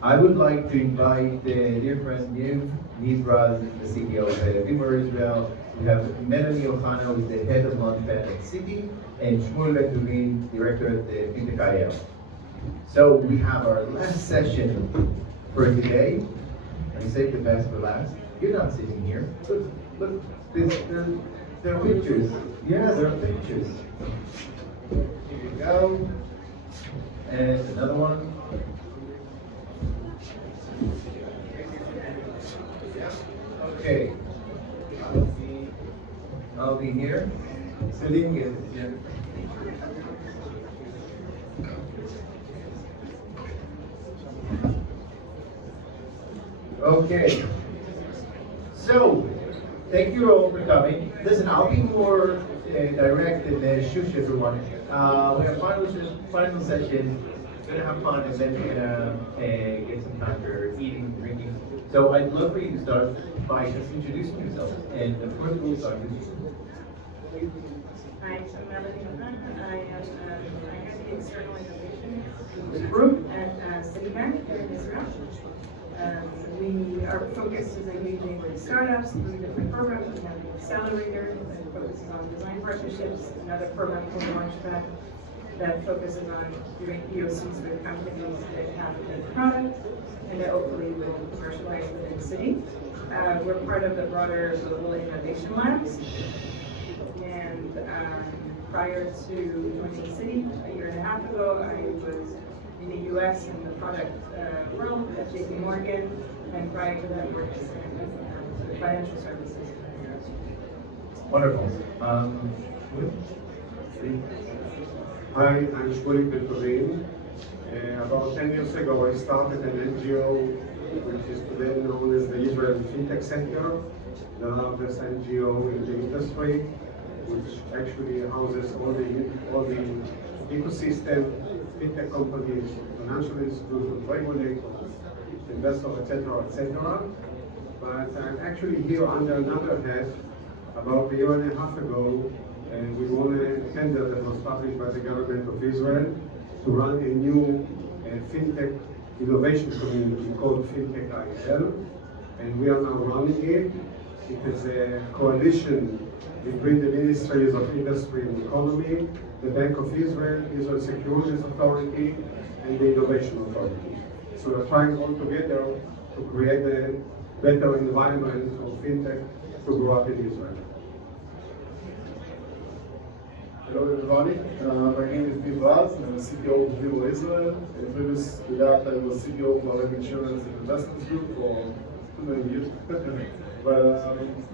I would like to invite dear friend Niv Raz, the CEO of FinTech-Aviv Israel. We have Melanie Ohana, who is the head of Launchpad at Citi, and Shmuel Ben-Duvin, director at the FinTech-Aviv. So we have our last session for today. I saved the best for last. You're not sitting here. Look, there are pictures. Yeah, there are pictures. Here you go. And another one. Okay. I'll be here. Sitting in. Okay. So, thank you all for coming. Listen, I'll be more direct and shush everyone. We have final session. We're gonna have fun, and then we're gonna get some time for eating, drinking. So I'd love for you to start by just introducing yourself, and of course we'll start with you. Hi, I'm Melanie Ohana. I am the external innovation Group. at Citibank here in Israel. Our focus is engaging with startups through different programs. We have an accelerator that focuses on design partnerships, another program called Launchpad that focuses on doing POCs with companies that have a product and that hopefully will commercialize within the city. We're part of the broader Global Innovation Labs. And prior to joining the city a year and a half ago, I was in the US in the product world at JP Morgan, and prior to that worked in financial services. Wonderful. Hi, I'm Shmuel Ben-Duvin. About 10 years ago, I started an NGO, which is today known as the Israel FinTech Center, the largest NGO in the industry, which actually houses all the ecosystem, FinTech companies, financial institutions, regulators, investors, etc., etc. But I'm actually here under another hat. About a year and a half ago, we won a tender that was published by the government of Israel to run a new FinTech innovation community called FinTech-Aviv, and we are now running it. It is a coalition between the Ministries of Industry and Economy, the Bank of Israel, Israel Securities Authority, and the Innovation Authority. So we're trying all together to create a better environment for FinTech to grow up in Israel. Hello everybody, my name is Niv Raz, I'm the CTO of Vivo Israel. Previous to that, I was CTO of our insurance and investments group for too many years. But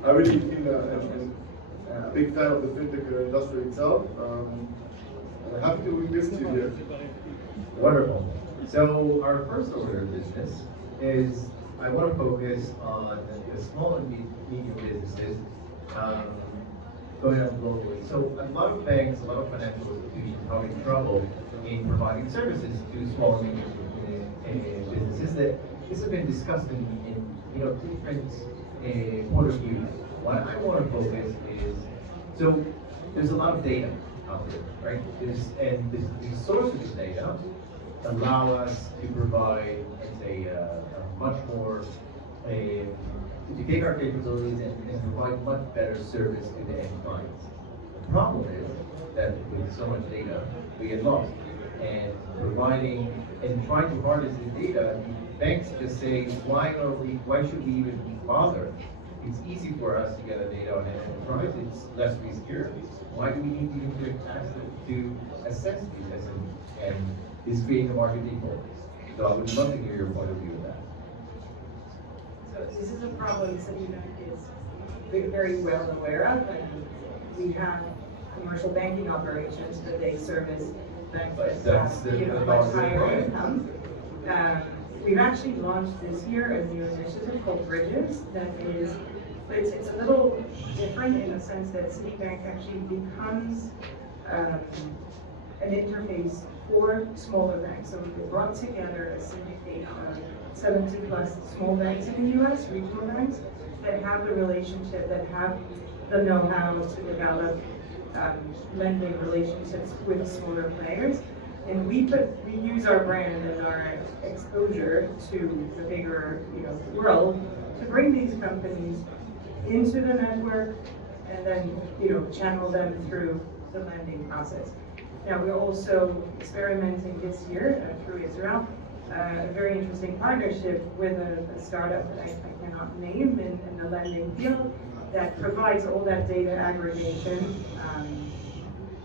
I really feel a big fan of the fintech industry itself. I'm happy to visit you here. Wonderful. So our first order of business is I want to focus on the small and medium businesses going on globally. So a lot of banks, a lot of financial institutions are having trouble in providing services to small and medium businesses. That this has been discussed in different point of views. What I want to focus is, so there's a lot of data out there, right? These sources of data allow us to provide, let's say, a much more to take our capabilities and provide much better service to the end clients. The problem is that with so much data, we get lost. And providing and trying to harness the data, banks just say, why should we even bother? It's easy for us to get the data on an enterprise, it's less riskier. Why do we need even to assess these? And is creating a market equal? So I would love to hear your point of view of that. So this is a problem Citibank is very well aware of, and we have commercial banking operations that they service banks with much higher income. We've actually launched this year a new initiative called Bridges that is, it's a little different in the sense that Citibank actually becomes an interface for smaller banks. So we brought together a syndicate of 70 plus small banks in the US, regional banks, that have the relationship, that have the know-how to develop lending relationships with smaller players. And we use our brand and our exposure to the bigger, world to bring these companies into the network and then, channel them through the lending process. Now, we're also experimenting this year through Israel, a very interesting partnership with a startup that I cannot name in the lending field that provides all that data aggregation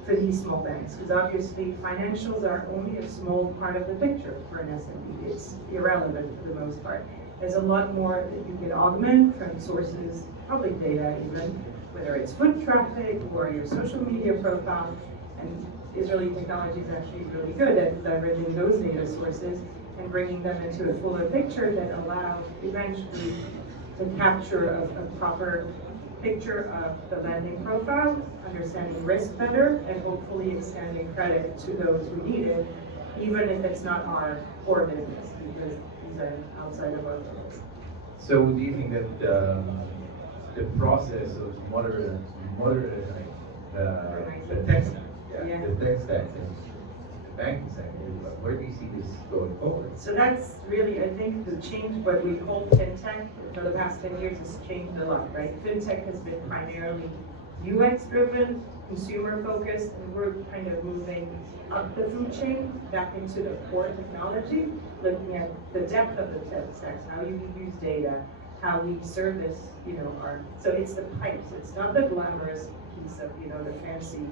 for these small banks. Because obviously financials are only a small part of the picture for an SMB. It's irrelevant for the most part. There's a lot more that you can augment from sources, public data even, whether it's foot traffic or your social media profile. And Israeli technology is actually really good at leveraging those data sources and bringing them into a fuller picture that allow eventually to capture a proper picture of the lending profile, understanding risk better, and hopefully extending credit to those who need it, even if it's not our core business, because these are outside of our business. So do you think that the process of modernizing the tech stack, Yeah. the tech stack and the banking sector, where do you see this going forward? So that's really, I think, the change, what we call FinTech for the past 10 years has changed a lot, right? FinTech has been primarily UX driven, consumer focused, and we're kind of moving up the food chain back into the core technology, looking at the depth of the tech stacks, how you use data, how we service, so it's the pipes, it's not the glamorous piece of, the fancy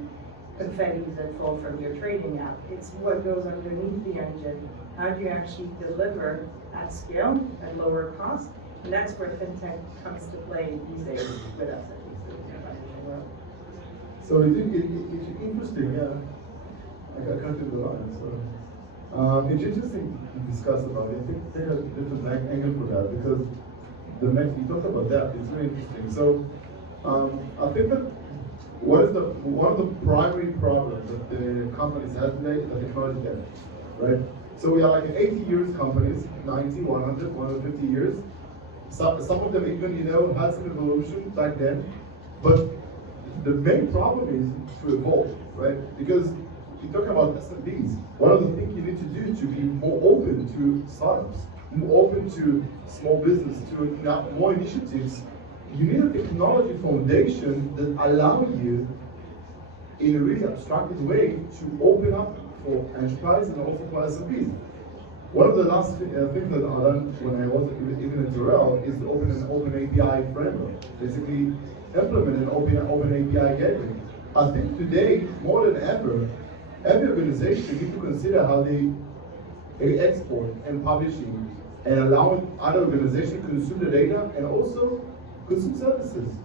confettis that fall from your trading app. It's what goes underneath the engine. How do you actually deliver at scale, at lower cost? And that's where FinTech comes to play these days with us, at least in the financial world. So it's interesting, I cut in the line. So it's interesting to discuss about it. I think take a different angle for that because you talked about that. It's very interesting. So I think that one of the primary problems that the companies have today is the technology debt, right? So we are like 80 years companies, 90, 100, 150 years. Some of them even, had some evolution back then. But the main problem is to evolve, right? Because you talk about SMBs. One of the things you need to do to be more open to startups, more open to small business, to more initiatives. You need a technology foundation that allows you, in a really abstracted way, to open up for enterprise and also for SMBs. One of the last things that I done when I was even at Zorel is to open an open API framework, basically implement an open API gateway. I think today, more than ever, every organization needs to consider how they export and publishing and allowing other organizations to consume the data and also consume services.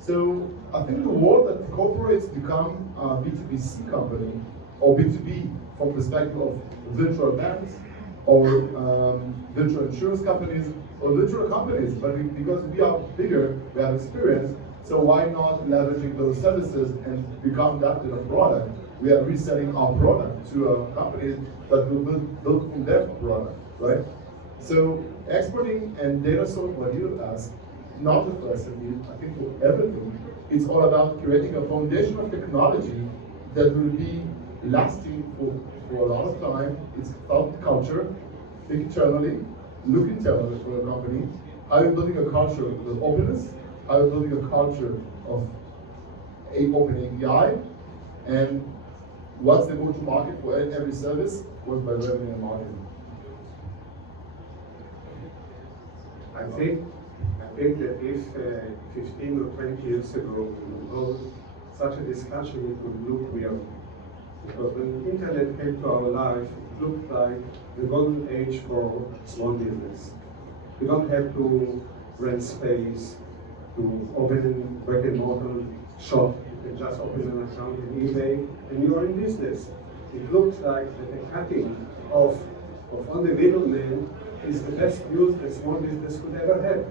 So I think the world that corporates become a B2B company or B2B from perspective of virtual banks or virtual insurance companies or virtual companies, but because we are bigger, we have experience, so why not leveraging those services and become that to the product? We are reselling our product to companies that will build from their product, right? So exporting and data source, what you asked, not just for SMB, I think for everything, it's all about creating a foundation of technology that will be lasting for a lot of time. It's about culture, think internally, look internally for a company. Are you building a culture of openness? Are you building a culture of an open API? And what's the go-to-market for every service? Was by revenue and marketing. I think that if 15 or 20 years ago we held such a discussion, it would look weird. Because when the internet came to our life, it looked like the golden age for small business. You don't have to rent space, to open a brick and mortar shop. You can just open an account in eBay and you are in business. It looks like that the cutting off on the middleman is the best use that small business could ever have.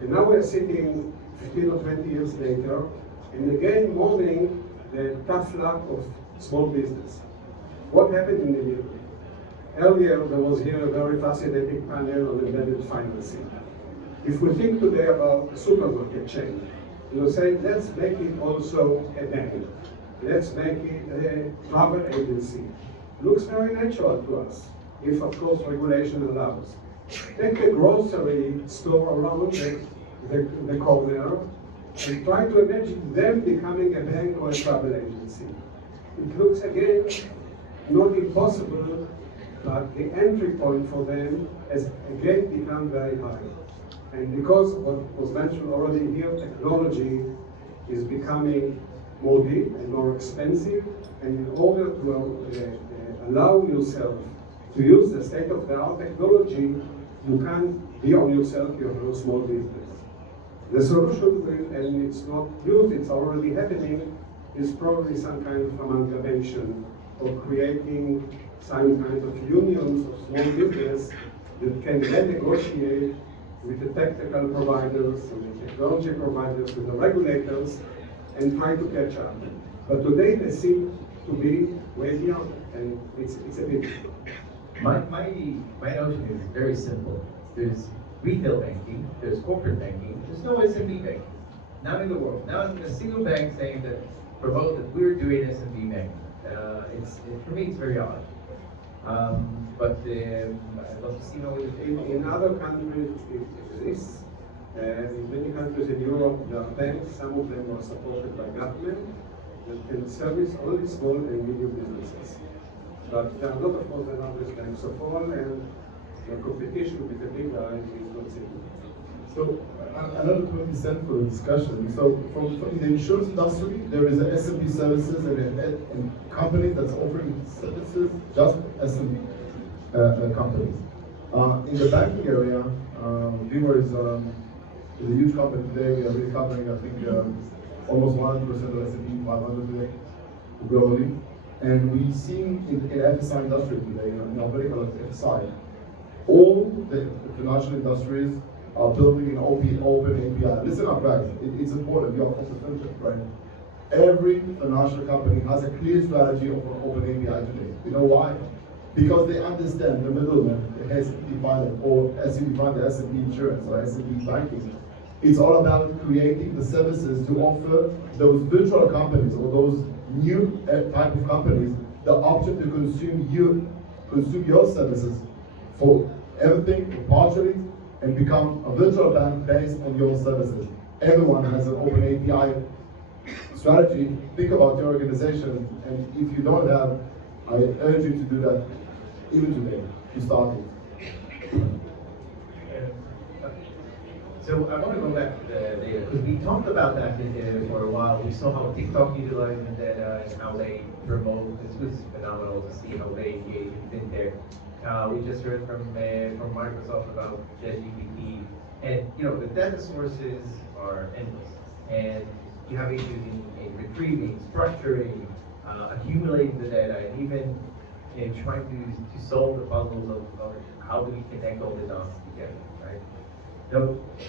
And now we're sitting 15 or 20 years later, and again mourning the tough luck of small business. What happened in the middle? Earlier, there was here a very fascinating panel on embedded financing. If we think today about a supermarket chain, say, let's make it also a bank. Let's make it a travel agency. looks very natural to us, if of course regulation allows. Take a grocery store around the corner and try to imagine them becoming a bank or a travel agency. It looks again not impossible, but the entry point for them has again become very high. And because what was mentioned already here, technology is becoming more deep and more expensive, and in order to allow yourself to use the state-of-the-art technology, you can't be on yourself, you have a small business. The solution, and it's not used, it's already happening, is probably some kind of amalgamation or creating some kind of unions of small business that can then negotiate with the technical providers and the technology providers, with the regulators, and try to catch up. But today they seem to be way beyond, and it's a bit. My notion is very simple. There's retail banking, there's corporate banking, there's no SMB banking. Not in the world. Not a single bank saying that, promote that we're doing SMB banking. For me, it's very odd. But I'd love to see how it In other countries it exists. In many countries in Europe, there are banks, some of them are supported by government, that can service only small and medium businesses. But there are not, of course, the largest banks of all, and the competition with the big guys is not significant. So another 20 cents for the discussion. So in the insurance industry, there is a SMB services and a company that's offering services just SMB companies. In the banking area, Vimor is a huge company today. We are really covering, I think, almost 100% of S&P 500 today globally. And we see in FSI industry today, in our vertical FSI, all the financial industries are building an open API. Listen up, guys. It's important. We are also FinTech, right? Every financial company has a clear strategy of an open API today. You know why? Because they understand the middleman, the S&P pilot, or as you define the S&P insurance or S&P banking. It's all about creating the services to offer those virtual companies or those new type of companies the option to consume your services for everything, or partially, and become a virtual bank based on your services. Everyone has an open API strategy. Think about your organization, and if you don't have, I urge you to do that even today, to start it. So I want to go back to the data, because we talked about that for a while. We saw how TikTok utilized the data and how they promote. This was phenomenal to see how they engage in FinTech. We just heard from Microsoft about ChatGPT, and the data sources are endless, and you have issues in retrieving, structuring, accumulating the data, and even trying to solve the puzzles of how do we connect all the dots together, right? Now,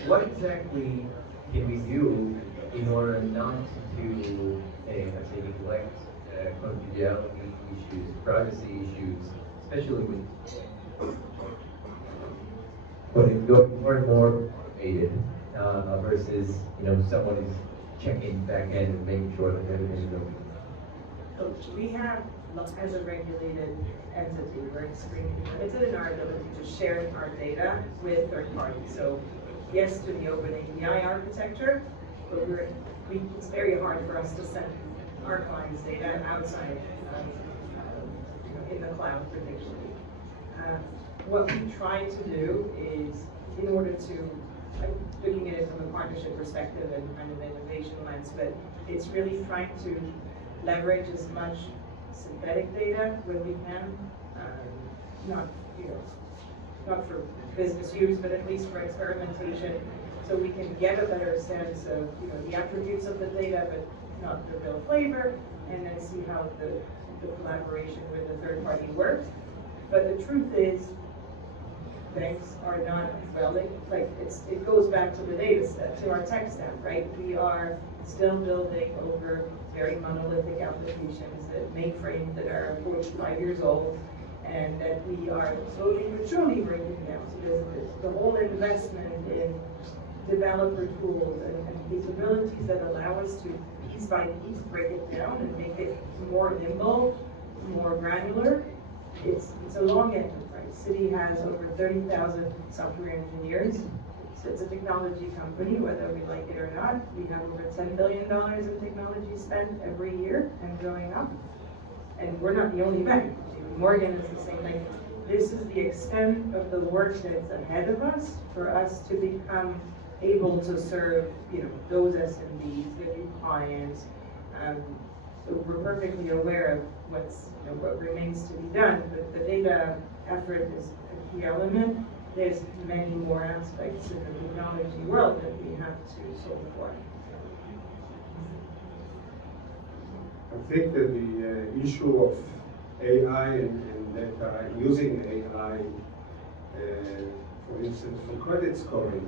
what exactly can we do in order not to, let's say, neglect confidentiality issues, privacy issues, especially when it's going more and more automated versus someone is checking back end and making sure that everything is okay. So we have, as a regulated entity, we're extremely limited in our ability to share our data with third parties. So yes to the open API architecture, but it's very hard for us to send our clients' data outside in the cloud, particularly. What we try to do is, in order to, I'm looking at it from a partnership perspective and kind of innovation lens, but it's really trying to leverage as much synthetic data when we can, not for business use, but at least for experimentation, so we can get a better sense of the attributes of the data, but not the real flavor, and then see how the collaboration with the third party works. But the truth is, banks are not it goes back to the data set, to our tech stack, right? We are still building over very monolithic applications, that mainframes that are 45 years old, and that we are slowly but surely breaking down. So there's the whole investment in developer tools and capabilities that allow us to piece by piece break it down and make it more nimble, more granular, it's a long enterprise. Citi has over 30,000 software engineers. So it's a technology company, whether we like it or not. We have over $10 billion in technology spent every year and going up. And we're not the only bank. Morgan is the same thing. This is the extent of the work that's ahead of us for us to become able to serve, those SMBs, the new clients. So we're perfectly aware of what remains to be done, but the data effort is a key element. There's many more aspects in the technology world that we have to solve for. I think that the issue of AI and data, using AI, for instance, for credit scoring,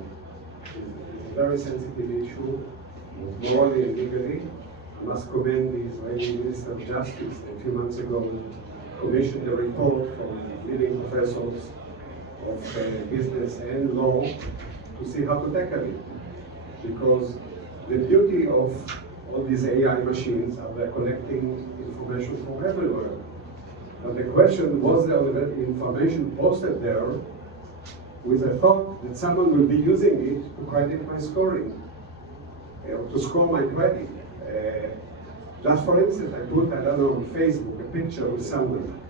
is a very sensitive issue, morally and legally. I must commend the Israeli Minister of Justice a few months ago commissioned a report from leading professors of business and law to see how to tackle it. Because the beauty of all these AI machines are they're collecting information from everywhere. And the question was there information posted there with a thought that someone will be using it to credit my scoring, or to score my credit. Just for instance, I put, I don't know, on Facebook a picture with someone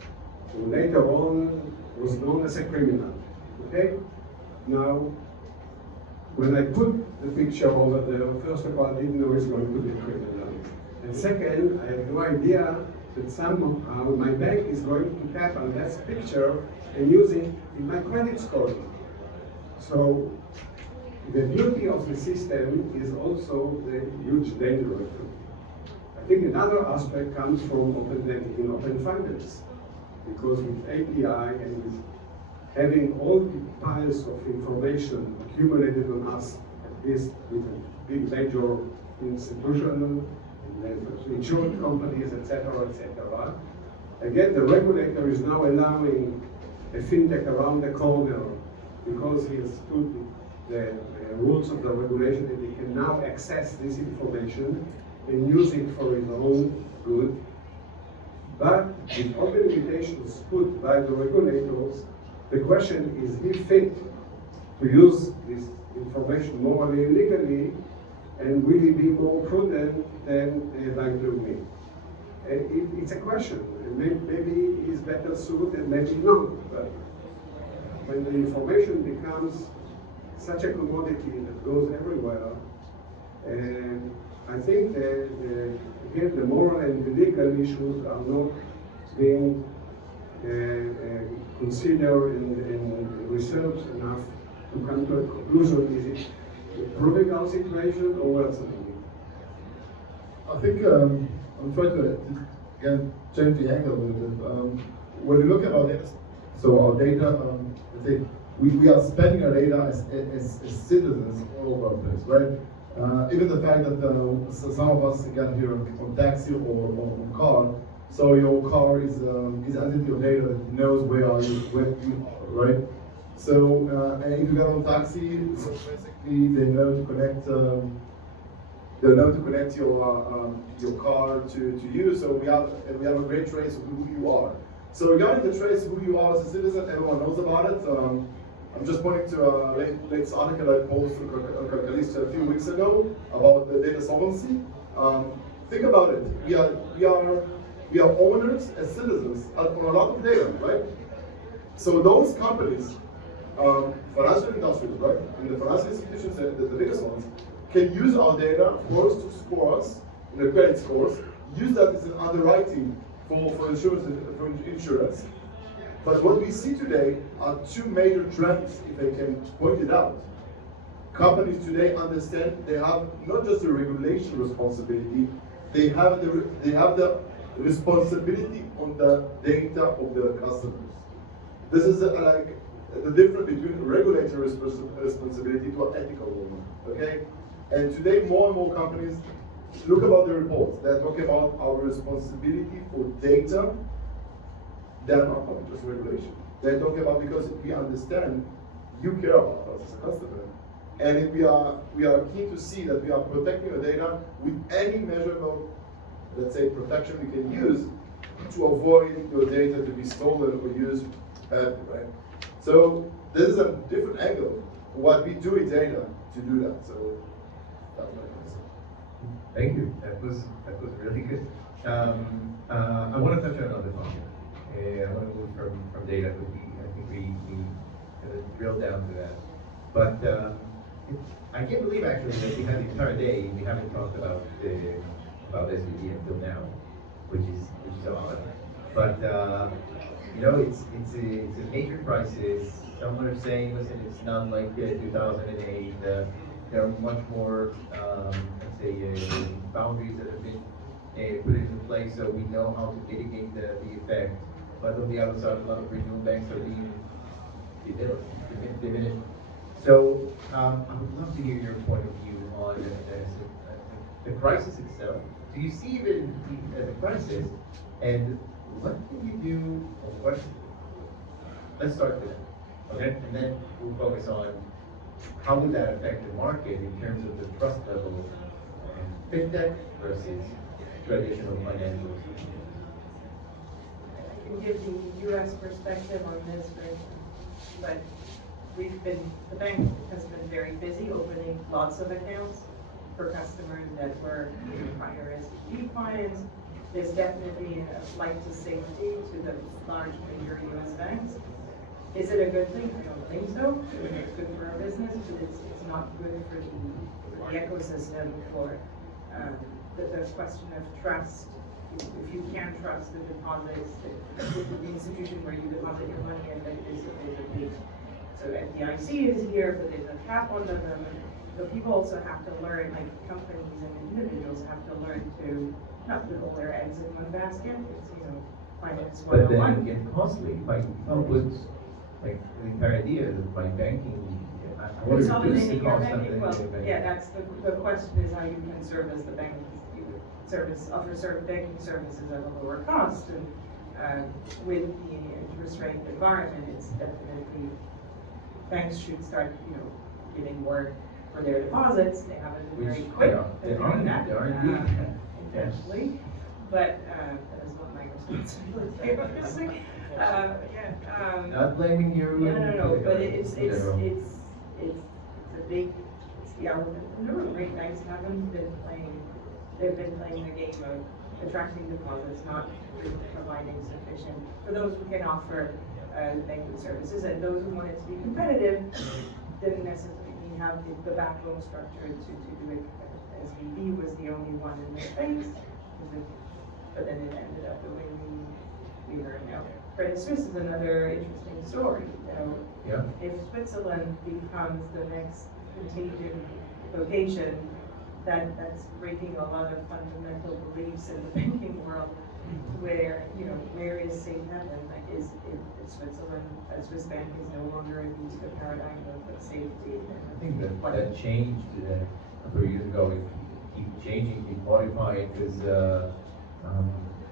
who later on was known as a criminal. Okay? Now, when I put the picture over there, first of all, I didn't know he's going to be a criminal. And second, I had no idea that somehow my bank is going to tap on that picture and use it in my credit scoring. So, the beauty of the system is also the huge danger of it. I think another aspect comes from open banking and open finance, because with API and with having all the piles of information accumulated on us, at least with a big major institution, insurance companies, etc., etc. Again, the regulator is now allowing a fintech around the corner because he has put the rules of the regulation that he can now access this information and use it for his own good. But with all the limitations put by the regulators, the question is he fit to use this information morally and legally, and will he be more prudent than by doing it? It's a question. Maybe he's better suited and maybe not. But when the information becomes such a commodity that goes everywhere, I think that again, the moral and the legal issues are not being considered and researched enough to come to a conclusion. Is it improving our situation or worsening? I think I'm trying to again change the angle a little bit. When you look at our data, so our data, we are spending our data as citizens all over the place, right? Even the fact that some of us get here on taxi or on car, so your car is added to your data that knows where you are, right? So and if you get on taxi, so basically they know to connect. They know to connect your car to you. So we have a great trace of who you are. So regarding the trace of who you are as a citizen, everyone knows about it. I'm just pointing to a latest article I posted on Calcalist a few weeks ago about the data sovereignty. Think about it. We are owners as citizens on a lot of data, right? So those companies, financial industries, right, and the financial institutions, the biggest ones, can use our data, of course, to score us in the credit scores. Use that as an underwriting for insurance. But what we see today are two major trends, if I can point it out. Companies today understand they have not just a regulation responsibility, they have the responsibility on the data of their customers. This is like the difference between regulatory responsibility to an ethical one, okay? And today more and more companies, look about the reports, they're talking about our responsibility for data. They're not talking just regulation. They're talking about because we understand you care about us as a customer. And if we are keen to see that we are protecting your data with any measurable, let's say, protection we can use, to avoid your data to be stolen or used badly, right? So this is a different angle. What we do in data to do that. So that's my answer. Thank you. That was really good. I want to touch on another topic. I want to move from data, but I think we kind of drill down to that. But I can't believe actually that we had the entire day we haven't talked about SVB until now, which is odd. But it's a major crisis. Some are saying, listen, it's not like 2008. There are much more, let's say, boundaries that have been put into place, so we know how to mitigate the effect. But on the other side, a lot of regional banks are being diminished. So I would love to hear your point of view on the crisis itself. Do you see it as a crisis, and what can you do? Or let's start with that, okay? And then we'll focus on how would that affect the market in terms of the trust level of fintech versus traditional financial institutions. I can give the U.S. perspective on this, but the bank has been very busy opening lots of accounts for customers that were prior SVB clients. There's definitely a flight to safety to the large major U.S. banks. Is it a good thing? I don't think so. It's good for our business, but it's not good for the ecosystem, for the question of trust. If you can't trust the deposits, the institution where you deposit your money, and then there's a big. So FDIC is here, but there's a cap on them. So people also have to learn, like companies and individuals have to learn to not put all their eggs in one basket. It's finance 101. But then it gets costly. Like like the entire idea is by banking. I want to reduce the cost of the banking. Yeah, that's the question is how you can service the banking offer banking services at a lower cost, and with the interest rate environment, it's definitely banks should start giving more for their deposits. They haven't been very quick at doing that. They are indeed. Intentionally, but that is not my responsibility, obviously. Not blaming you. No, but it's a big, it's the element. Remember, great banks haven't been playing. They've been playing the game of attracting deposits, not providing sufficient for those who can offer banking services, and those who want it to be competitive didn't necessarily have the backbone structure to do it. SVB was the only one in the space, but then it ended up the way we were now. Credit Suisse is another interesting story. If Switzerland becomes the next contagion location, that's breaking a lot of fundamental beliefs in the banking world. Where is safe haven? Like, is Switzerland, a Swiss bank is no longer used the paradigm of safety. I think that changed a couple of years ago. It keep changing, keep modifying, because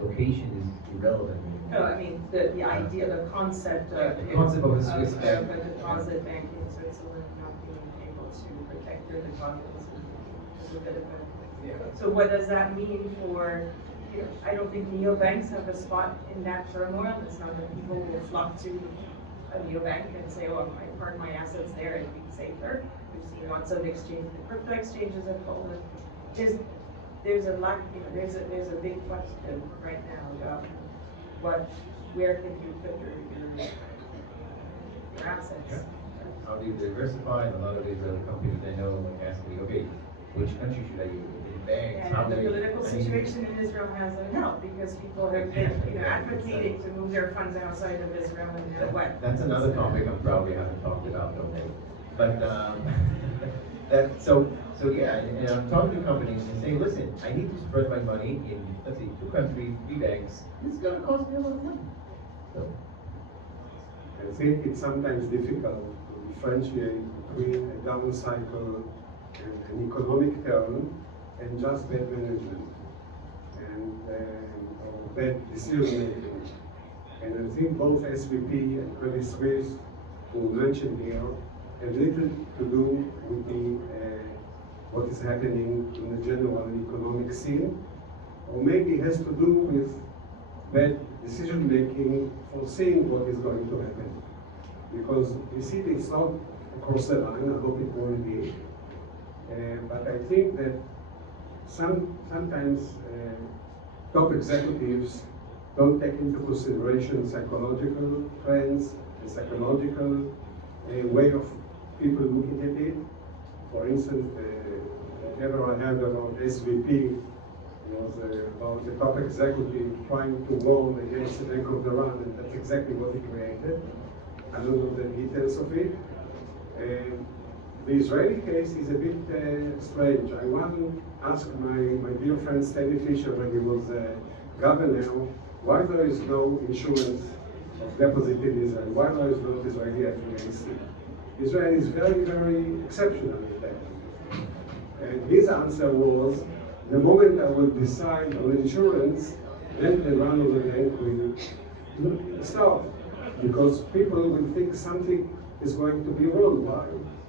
location is irrelevant. No, I mean the idea, the concept of the concept of a Swiss bank, a deposit bank in Switzerland not being able to protect your deposits is a bit of a. Yeah. So what does that mean for? I don't think neobanks have a spot in that turmoil. It's not that people will flock to a neobank and say, "Oh, I park my assets there and be safer." We've seen lots of exchanges. The crypto exchanges have folded. There's a lot. There's a big question right now about where can you put your assets? Yeah. How do you diversify? And a lot of these other companies I know ask me, okay, which country should I use? Banks, and the political situation in Israel hasn't helped because people have been advocating to move their funds outside of Israel and what? That's another topic I probably haven't talked about, okay? But so yeah, and I'm talking to companies and saying, listen, I need to spread my money in, let's say, 2 countries, 3 banks. It's going to cost me a lot of money. So I think it's sometimes difficult to differentiate between a down cycle and an economic turn and just bad management and or bad decision making. And I think both SVP and Credit Suisse, who mentioned here, have little to do with what is happening in the general economic scene, or maybe has to do with bad decision making, foreseeing what is going to happen. Because we see it's not across the line, I hope it won't be. But I think that sometimes top executives don't take into consideration psychological trends, the psychological way of people looking at it. For instance, whatever I heard about SVP was about the top executive trying to warn against the Bank of Iran, and that's exactly what he created. I don't know the details of it. The Israeli case is a bit strange. I want to ask my dear friend Stanley Fisher when he was governor, why there is no insurance of deposit in Israel? Why there is no Israeli FDIC? Israel is very, very exceptional in that. And his answer was, the moment I will decide on insurance, then the run of the bank will stop. Because people will think something is going to be wrong.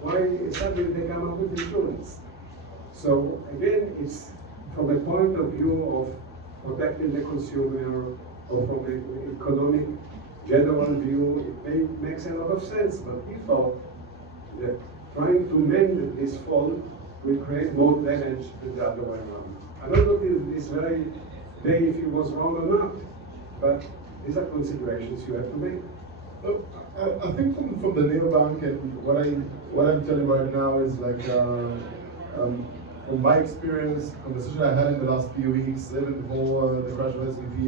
Why suddenly they come up with insurance? So again, it's from a point of view of protecting the consumer, or from an economic general view, it makes a lot of sense. But he thought that trying to mend this fault will create more damage than the other way around. I don't know if this very day if he was wrong or not, but these are considerations you have to make. I think from the neobank, and what I'm telling right now is like from my experience, conversation I had in the last few weeks, even before the crash of SVP,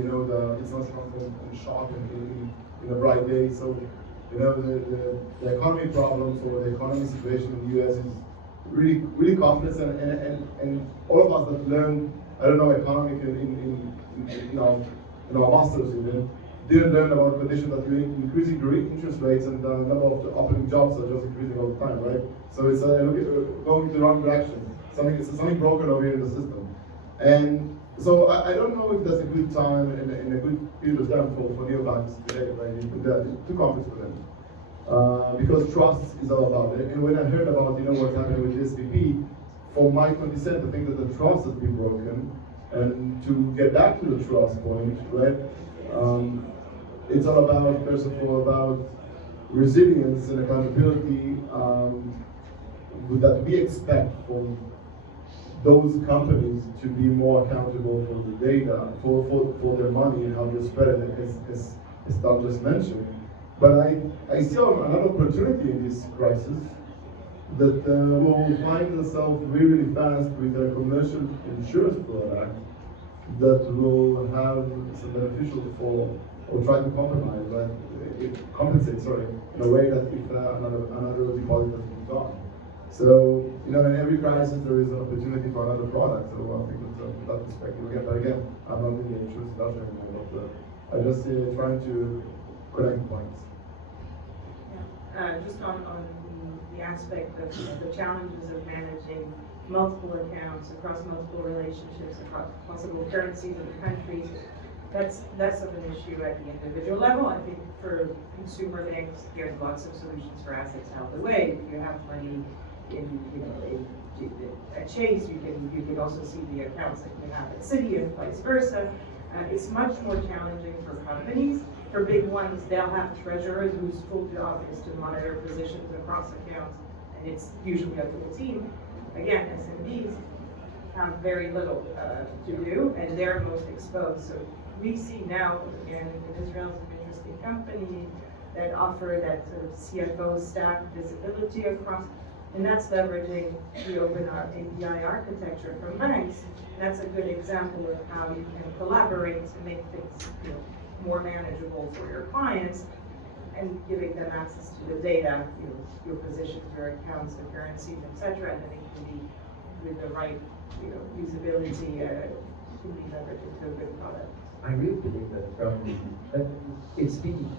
it's not from shock in a bright day. So the economy problems or the economy situation in the US is really complex, and all of us that learn, I don't know, economic in our masters even, didn't learn about conditions that you're increasing interest rates, and the number of opening jobs are just increasing all the time, right? So it's going in the wrong direction. Something broken over here in the system. And so I don't know if that's a good time and a good period of time for neobanks today, right? It's too complex for them. Because trust is all about it. And when I heard about what's happening with SVP, from my 20 cents, I think that the trust has been broken. And to get back to the trust point, right? It's all about, first of all, about resilience and accountability that we expect from those companies to be more accountable for the data, for their money and how they spread it, as Tom just mentioned. But I see another opportunity in this crisis that we'll find ourselves really fast with a commercial insurance product that will have some beneficial for, or try to compromise, right? Compensate, in a way that if another deposit has been gone. So, in every crisis there is an opportunity for another product. So I think from that perspective again, but again, I'm not in the insurance industry anymore, but I'm just trying to connect points. Yeah. Just on the aspect of the challenges of managing multiple accounts across multiple relationships, across possible currencies and countries, that's less of an issue at the individual level. I think for consumer banks, there's lots of solutions for assets out of the way. If you have money at Chase, you can also see the accounts that you have at Citi and vice versa. It's much more challenging for companies. For big ones, they'll have treasurers whose full job is to monitor positions across accounts, and it's usually a full team. Again, SMBs have very little to do, and they're most exposed. So we see now, again, in Israel is an interesting company that offer that sort of CFO stack visibility across, and that's leveraging the open API architecture from banks. That's a good example of how you can collaborate to make things more manageable for your clients, and giving them access to the data, your positions, your accounts, the currencies, etc., and then it can be with the right, usability, can be leveraged into a good product. I really believe that it's speaking.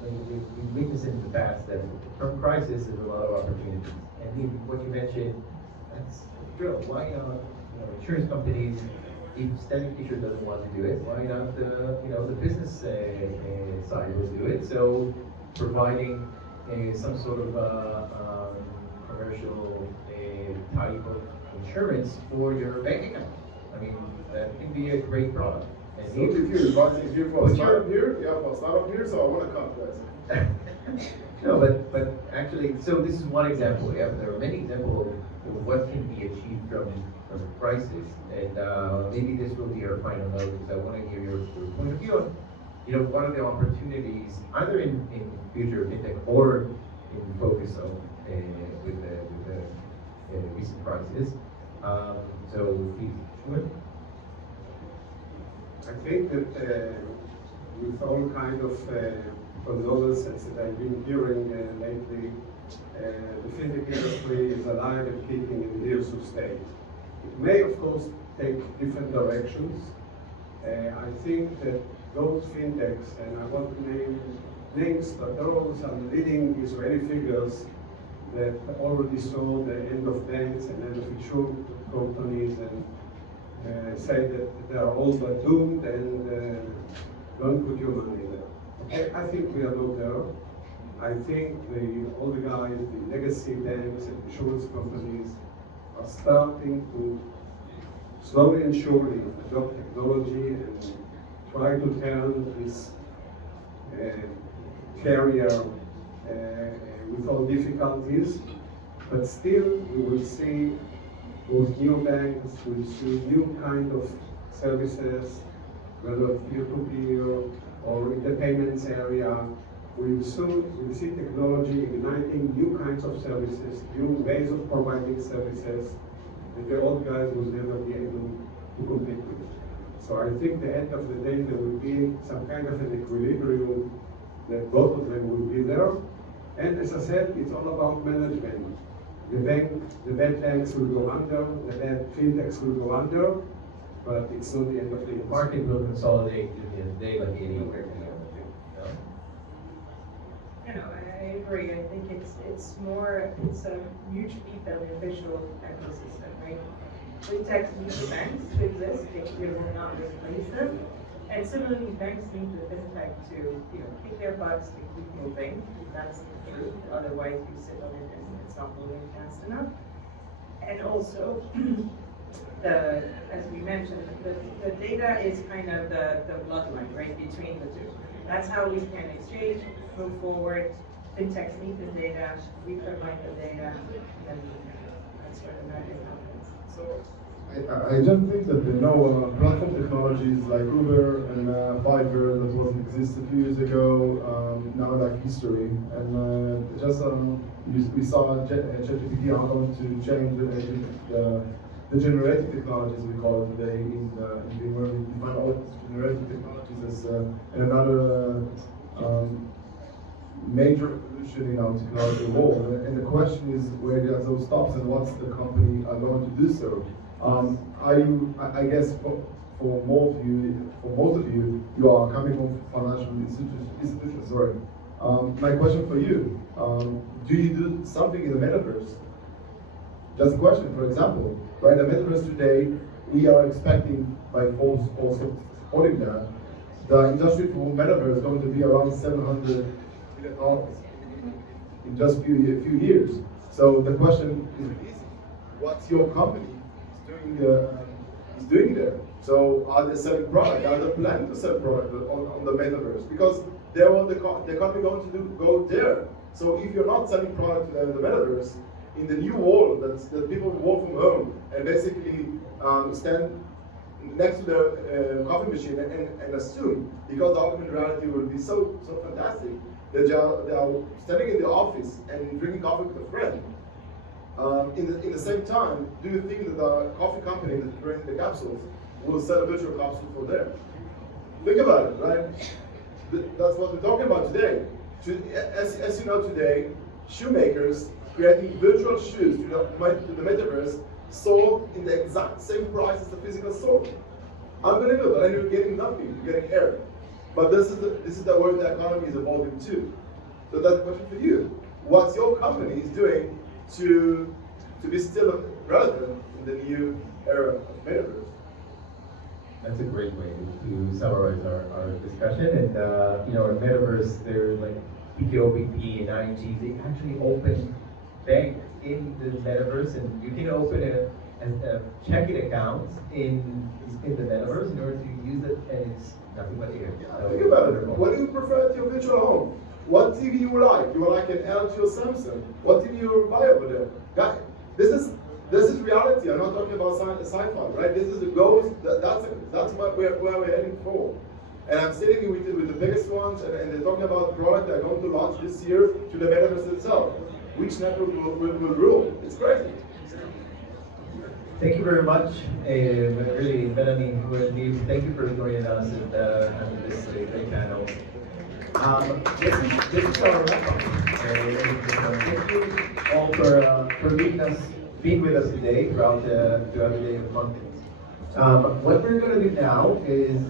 We've witnessed in the past that from crisis there's a lot of opportunities. And what you mentioned, that's true. Why not? Insurance companies, if Stanley Fisher doesn't want to do it, why not the business side will do it? So providing some sort of commercial type of insurance for your bank account. I mean, that can be a great product. And So if you're inviting here for a What's startup your- here, yeah, for a startup here, so I want to come, guys. No, but actually, so this is one example. Yeah, but there are many examples of what can be achieved from a crisis, and maybe this will be our final note because I want to hear your point of view on, what are the opportunities either in future fintech or in focus on with the recent crisis. So please, Shmuel. I think that with all kind of condolences that I've been hearing lately, the fintech industry is alive and kicking and here to stay. It may, of course, take different directions. I think that those fintechs, and I want to name names, but there are some leading Israeli figures that already saw the end of banks and end of insurance companies and say that they are all but doomed and don't put your money there. I think we are not there. I think all the guys, the legacy banks and insurance companies are starting to slowly and surely adopt technology and try to turn this carrier with all difficulties, but still we will see with new banks, we will see new kind of services, whether peer-to-peer or in the payments area. We will see technology igniting new kinds of services, new ways of providing services that the old guys will never be able to compete with. So I think at the end of the day there will be some kind of an equilibrium that both of them will be there. And as I said, it's all about management. The bad banks will go under, the bad fintechs will go under, but it's not the end of the The market will consolidate at the end of the day like anywhere. I agree. I think it's a mutually beneficial ecosystem, right? Fintechs need the banks to exist, they will not replace them. And similarly, banks need the fintech to, kick their butts to keep moving. That's the truth. Otherwise, you sit on it and it's not moving fast enough. And also, as we mentioned, the data is kind of the bloodline, right, between the two. That's how we can exchange, move forward. Fintechs need the data, we provide the data, and that's where the magic happens. So I don't think that platform technologies like Uber and Fiverr that was exist a few years ago now like history, and we saw ChatGPT are going to change the generative technologies we call it today in where we define all generative technologies as another major evolution in our technology world. And the question is where does those stops and what's the company are going to do so. I guess for most of you, you are coming from financial institutions. Sorry. My question for you: do you do something in the metaverse? Just a question. For example, right, the metaverse today, we are expecting by Forbes also supporting that the industry for metaverse is going to be around $700 billion in just few years. So the question is easy: what's your company is doing there? So are they selling product? Are they planning to sell product on the metaverse? Because they're currently going to go there. So if you're not selling product in the metaverse, in the new world that people work from home and basically stand next to the coffee machine and assume, because the augmented reality will be so fantastic, that they are standing in the office and drinking coffee with a friend. In the same time, do you think that the coffee company that's creating the capsules will sell a virtual capsule for them? Think about it, right? That's what we're talking about today. As you know today, shoemakers creating virtual shoes to the metaverse sold in the exact same price as the physical store. Unbelievable, and you're getting nothing, you're getting air. But this is the way the economy is evolving too. So that's a question for you. What's your company is doing to be still relevant in the new era of metaverse? That's a great way to summarize our discussion. And our metaverse, they're like PKO, BP, and ING. They actually open bank in the metaverse, and you can open checking accounts in the metaverse in order to use it, and it's nothing but air. So Think about it. What do you prefer at your virtual home? What TV you like? You like an LG or Samsung? What TV you buy over there? Guys, this is reality. I'm not talking about sci-fi, right? This is the goals. That's what where we're heading for. And I'm sitting with the biggest ones, and they're talking about a product they're going to launch this year to the metaverse itself. Which network will rule? It's crazy. thank you very much, really, Melanie, thank you for joining us and having this great panel. This is our wrap-up. Thank you all for being with us today throughout the day of the conference. What we're going to do now is